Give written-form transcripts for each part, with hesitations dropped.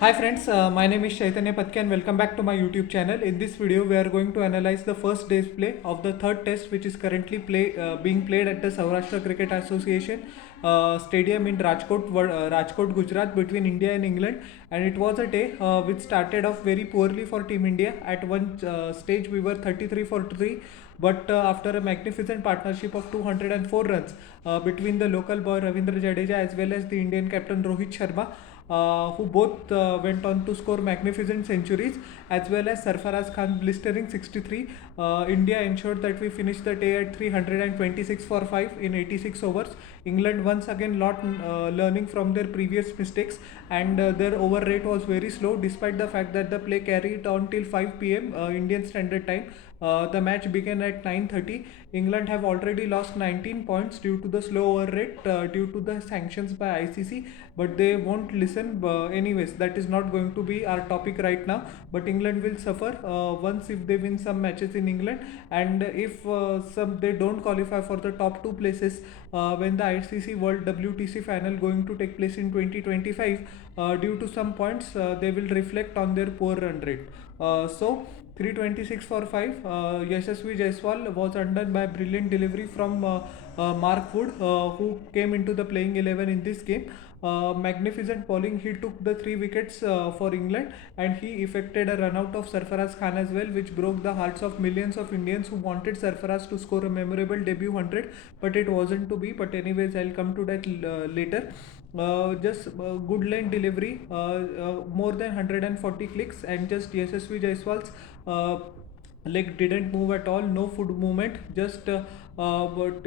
Hi friends, my name is Chaitanya Patke and welcome back to my YouTube channel. In this video, we are going to analyze the first day's play of the third test, which is currently being played at the Saurashtra Cricket Association stadium in Rajkot, Gujarat, between India and England. And it was a day which started off very poorly for Team India. At one stage, we were 33 for 3. But after a magnificent partnership of 204 runs between the local boy Ravindra Jadeja as well as the Indian captain Rohit Sharma, who both went on to score magnificent centuries, as well as Sarfaraz Khan blistering 63. India ensured that we finished the day at 326 for 5 in 86 overs. England once again not learning from their previous mistakes, and their over rate was very slow despite the fact that the play carried on till 5 p.m. Indian Standard Time. The match began at 9:30. England have already lost 19 points due to the slow over rate due to the sanctions by ICC, but they won't listen anyways. That is not going to be our topic right now. But England will suffer once if they win some matches in England, and if some they don't qualify for the top two places when the ICC World WTC final going to take place in 2025. Due to some points, they will reflect on their poor run rate. So 326 for 5. Yashasvi Jaiswal was undone by a brilliant delivery from Mark Wood, who came into the playing 11 in this game. Magnificent bowling. He took the 3 wickets for England, and he effected a run out of Sarfaraz Khan as well, which broke the hearts of millions of Indians who wanted Sarfaraz to score a memorable debut 100, but it wasn't to be. But anyways, I'll come to that later. Just good lane delivery, more than 140 clicks, and just Yashasvi Jaiswal's leg didn't move at all, no foot movement, just but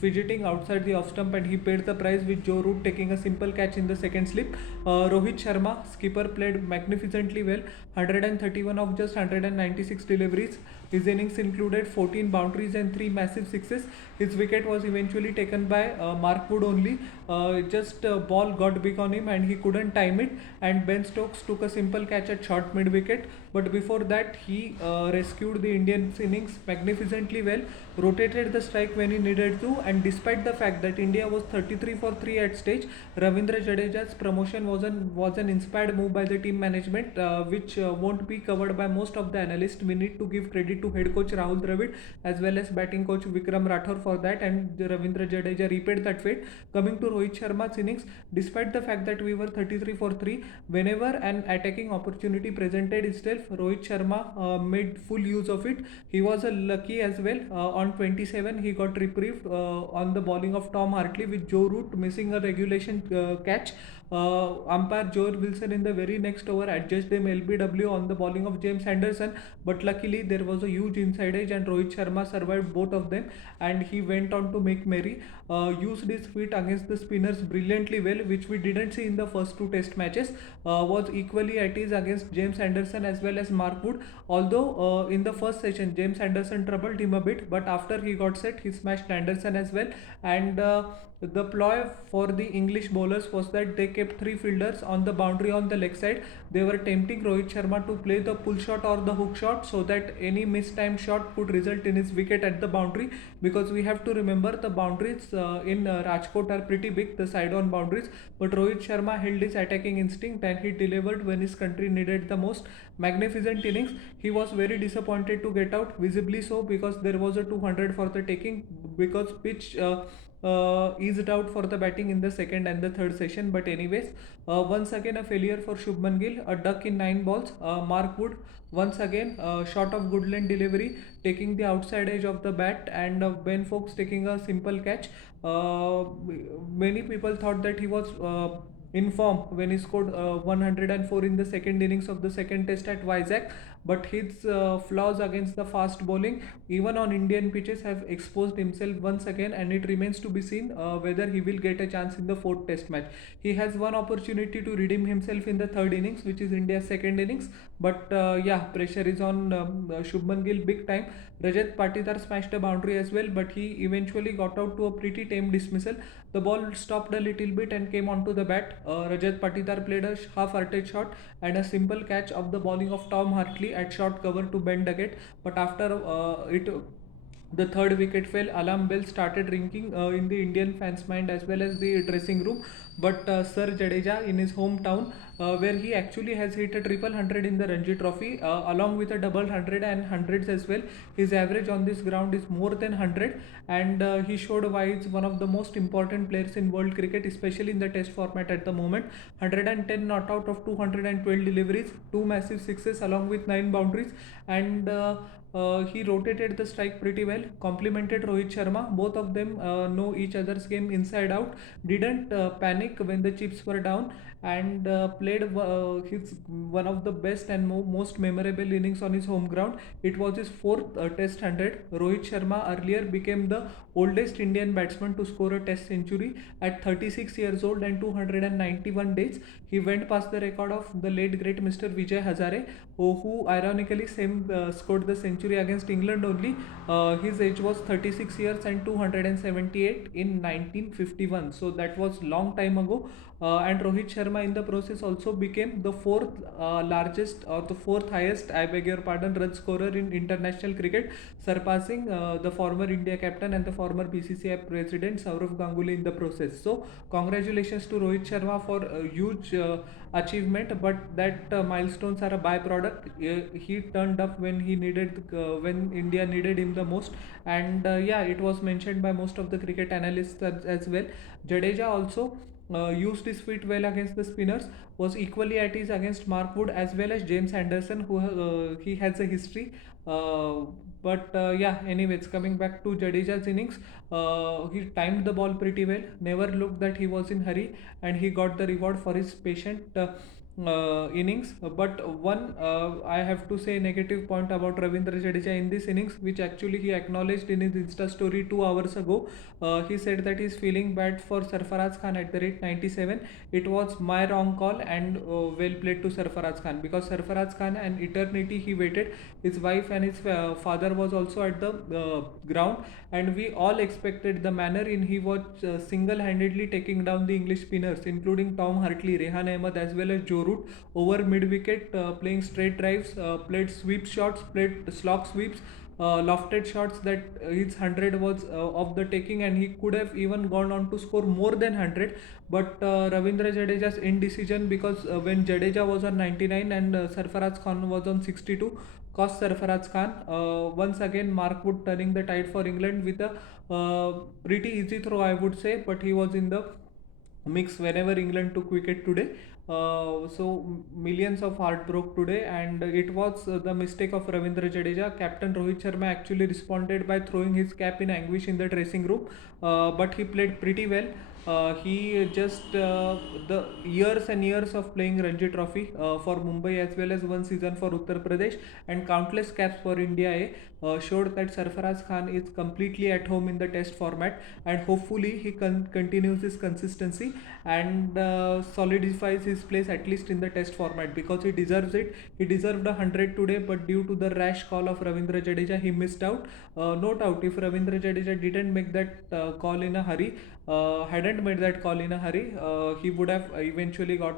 fidgeting outside the off stump, and he paid the price with Joe Root taking a simple catch in the second slip. Rohit Sharma, skipper, played magnificently well, 131 of just 196 deliveries. His innings included 14 boundaries and 3 massive sixes. His wicket was eventually taken by Mark Wood only. Just ball got big on him and he couldn't time it, and Ben Stokes took a simple catch at short mid wicket. But before that, he rescued the Indians innings magnificently well, rotated the strike when he needed to, and despite the fact that India was 33 for 3 at stage, Ravindra Jadeja's promotion was an inspired move by the team management, which won't be covered by most of the analysts. We need to give credit to head coach Rahul Dravid as well as batting coach Vikram Rathore for that, and Ravindra Jadeja repaid that fate. Coming to Rohit Sharma's innings, despite the fact that we were 33 for 3, whenever an attacking opportunity presented itself, Rohit Sharma made full use of it. He was lucky as well. On 27, he got reprieve on the bowling of Tom Hartley, with Joe Root missing a regulation catch. Umpire Joe Wilson in the very next over adjusted them LBW on the bowling of James Anderson, but luckily there was a huge inside edge and Rohit Sharma survived both of them, and he went on to make merry. Used his feet against the spinners brilliantly well, which we didn't see in the first two test matches. Was equally at ease against James Anderson as well as Mark Wood, although in the first session James Anderson troubled him a bit, but after he got set he smashed Anderson as well. And the ploy for the English bowlers was that they kept 3 fielders on the boundary on the leg side. They were tempting Rohit Sharma to play the pull shot or the hook shot, so that any mistimed shot could result in his wicket at the boundary, because we have to remember the boundaries in Rajkot are pretty big, the side on boundaries. But Rohit Sharma held his attacking instinct and he delivered when his country needed the most. Magnificent innings. He was very disappointed to get out, visibly so, because there was a 200 for the taking, because pitch eased out for the batting in the second and the third session. But anyways, once again a failure for Shubman Gill, a duck in 9 balls. Mark Wood once again short of good length delivery, taking the outside edge of the bat, and Ben Foakes taking a simple catch. Many people thought that he was in form when he scored 104 in the second innings of the second test at Vizag, but his flaws against the fast bowling, even on Indian pitches, have exposed himself once again, and it remains to be seen whether he will get a chance in the fourth test match. He has one opportunity to redeem himself in the third innings, which is India's second innings, but yeah, pressure is on Shubman Gill big time. Rajat Patidar smashed a boundary as well, but he eventually got out to a pretty tame dismissal. The ball stopped a little bit and came onto the bat. Rajat Patidar played a half-hearted shot and a simple catch of the bowling of Tom Hartley at short cover to Ben Duggett. But after it The third wicket fell. Alarm bells started ringing in the Indian fans' mind as well as the dressing room. But Sir Jadeja in his hometown, where he actually has hit a triple hundred in the Ranji Trophy, along with a double hundred and hundreds as well. His average on this ground is more than 100, and he showed why he's one of the most important players in world cricket, especially in the Test format at the moment. 110 not out of 212 deliveries, two massive sixes along with 9 boundaries, and he rotated the strike pretty well, complimented Rohit Sharma. Both of them know each other's game inside out, didn't panic when the chips were down, and played his one of the best and most memorable innings on his home ground. It was his fourth Test 100. Rohit Sharma earlier became the oldest Indian batsman to score a Test century at 36 years old and 291 days. He went past the record of the late great Mr. Vijay Hazare, who ironically scored the century against England only. His age was 36 years and 278 in 1951. So that was long time ago. And Rohit Sharma in the process also became the fourth largest or the fourth highest, I beg your pardon, run scorer in international cricket, surpassing the former India captain and the former BCCI president Sourav Ganguly in the process. So congratulations to Rohit Sharma for a huge achievement, but that milestones are a byproduct. He turned up when he needed, when India needed him the most, and yeah, it was mentioned by most of the cricket analysts as well. Jadeja also used his feet well against the spinners, was equally at ease against Mark Wood as well as James Anderson, who he has a history. Yeah, anyways, coming back to Jadeja's innings, he timed the ball pretty well, never looked that he was in hurry, and he got the reward for his patient innings. But one, I have to say negative point about Ravindra Jadeja in this innings, which actually he acknowledged in his Insta story 2 hours ago. He said that he's feeling bad for Sarfaraz Khan at the rate 97. It was my wrong call, and well played to Sarfaraz Khan, because Sarfaraz Khan an eternity he waited. His wife and his father was also at the ground, and we all expected the manner in he was single-handedly taking down the English spinners, including Tom Hartley, Rehan Ahmed as well as Joe Root over mid-wicket, playing straight drives, played sweep shots, played slog sweeps, lofted shots that his 100 was of the taking, and he could have even gone on to score more than 100. But Ravindra Jadeja's indecision, because when Jadeja was on 99 and Sarfaraz Khan was on 62, cost Sarfaraz Khan. Once again, Mark Wood turning the tide for England with a pretty easy throw, I would say, but he was in the mix whenever England took wicket today. Millions of heart broke today, and it was the mistake of Ravindra Jadeja. Captain Rohit Sharma actually responded by throwing his cap in anguish in the dressing room, but he played pretty well. He just the years and years of playing Ranji Trophy for Mumbai as well as one season for Uttar Pradesh and countless caps for India showed that Sarfaraz Khan is completely at home in the Test format, and hopefully he continues his consistency and solidifies his place at least in the Test format, because he deserves it. He deserved 100 today, but due to the rash call of Ravindra Jadeja, he missed out. No doubt, if Ravindra Jadeja didn't make that call in a hurry, hadn't made that call in a hurry, he would have eventually got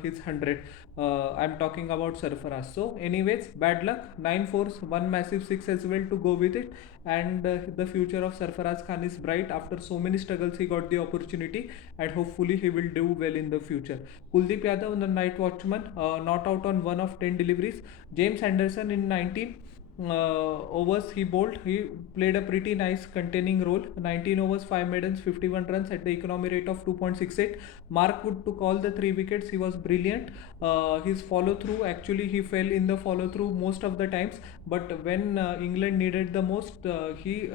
his 100. I'm talking about Sarfaraz. So, anyways, bad luck. 9 fours, one massive six as well to go with it. And the future of Sarfaraz Khan is bright. After so many struggles, he got the opportunity, and hopefully, he will do well in the future. Kuldeep Yadav, the night watchman, not out on 1 of 10 deliveries. James Anderson in 19 overs he bowled. He played a pretty nice containing role. 19 overs, 5 maidens, 51 runs at the economy rate of 2.68. Mark Wood took all the 3 wickets. He was brilliant. His follow through, actually he fell in the follow through most of the times, but when England needed the most, he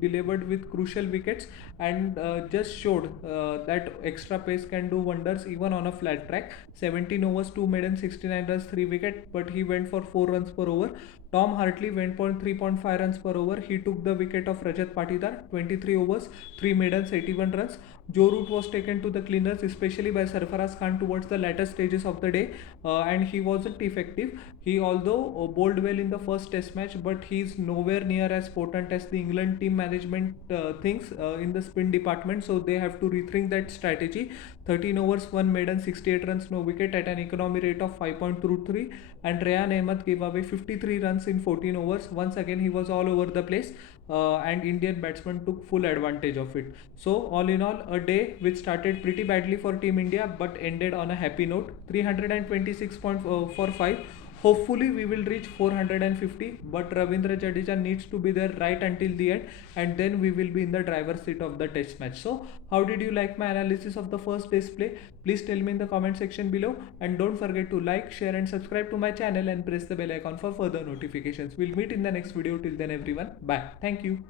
delivered with crucial wickets, and just showed that extra pace can do wonders even on a flat track. 17 overs, 2 maidens, 69 runs, 3 wicket, but he went for 4 runs per over. Tom Hartley went for 3.5 runs per over. He took the wicket of Rajat Patidar, 23 overs, 3 maidens, 81 runs. Joe Root was taken to the cleaners, especially by Sarfaraz Khan towards the latter stages of the day, and he wasn't effective. He, although bowled well in the first Test match, but he's nowhere near as potent as the England team management thinks in the spin department, so they have to rethink that strategy. 13 overs, 1 maiden, 68 runs, no wicket at an economy rate of 5.23. And Rayan Ahmed gave away 53 runs in 14 overs. Once again, he was all over the place, and Indian batsmen took full advantage of it. So, all in all, a day which started pretty badly for Team India but ended on a happy note. 326.45. Hopefully we will reach 450, but Ravindra Jadeja needs to be there right until the end, and then we will be in the driver's seat of the test match. So how did you like my analysis of the first day's play? Please tell me in the comment section below, and don't forget to like, share and subscribe to my channel and press the bell icon for further notifications. We'll meet in the next video. Till then everyone, bye. Thank you.